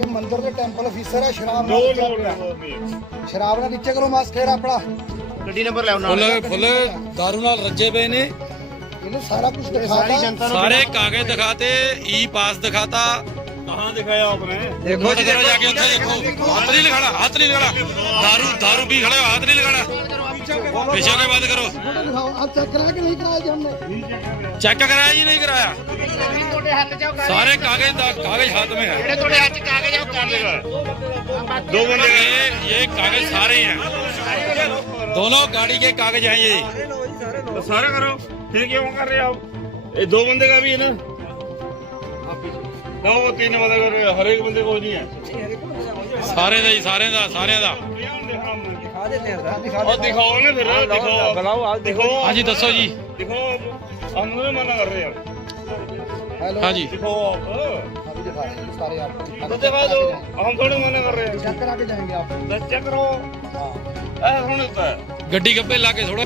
ये मंदिर के टेंपल ऑफिसर है। शराब शराब ना नीचे करो मास्क खेर अपना ਗੱਡੀ ਨੰਬਰ ਲੈ ਉਹਨਾਂ फुल फुल दारू नाल रज्जे पे ने इन्हें सारा कुछ ਸਾਰੀ दिखाता ਜਨਤਾ ਨੂੰ सारे कागज दिखाते ई पास दिखाता ਕਹਾਂ ਦਿਖਾਇਆ ਆਪਨੇ देखो जी करो जाके उत्थे देखो हाथ नहीं लगाना हाथ नहीं लगाना दारू दारू पी खड़े हो, हाथ नहीं लगाना पीछे के बात करो दिखाओ। अब चेक करा के नहीं कराया जी हमने चेक कराया जी नहीं कराया ਤੁਹਾਡੇ ਹੱਥ 'ਚ ਉਹ सारे कागज कागज हाथ में है ਜਿਹੜੇ ਤੁਹਾਡੇ ਹੱਥ 'ਚ ਕਾਗਜ਼ ਆ ਉਹ ਕਰ ਦੇਗਾ दो बंदे ये कागज सारे हैं दोनों गाड़ी के कागज हैं ये तो सारा करो फिर क्यों कर रहे हो आप ये दो बंदे का भी है ना ना वो तीन बंदे कर रहे हर एक बंदे को नहीं है सारे दा जी सारे दा और दिखाओ ना फिर दिखाओ दिखाओ हाँ जी दसो जी दिखाओ हम नहीं मना कर रहे हैं हेलो हाँ जी दिखाओ आप अभी दिखा रहे हैं सारे आपको तो दिखा दो हम थोड़ी मना कर रहे हैं चेक करा के जाएंगे आप। चेक करो हाँ ऐसा थोड़ी होता है गड्डी गप्पे ला के थोड़ा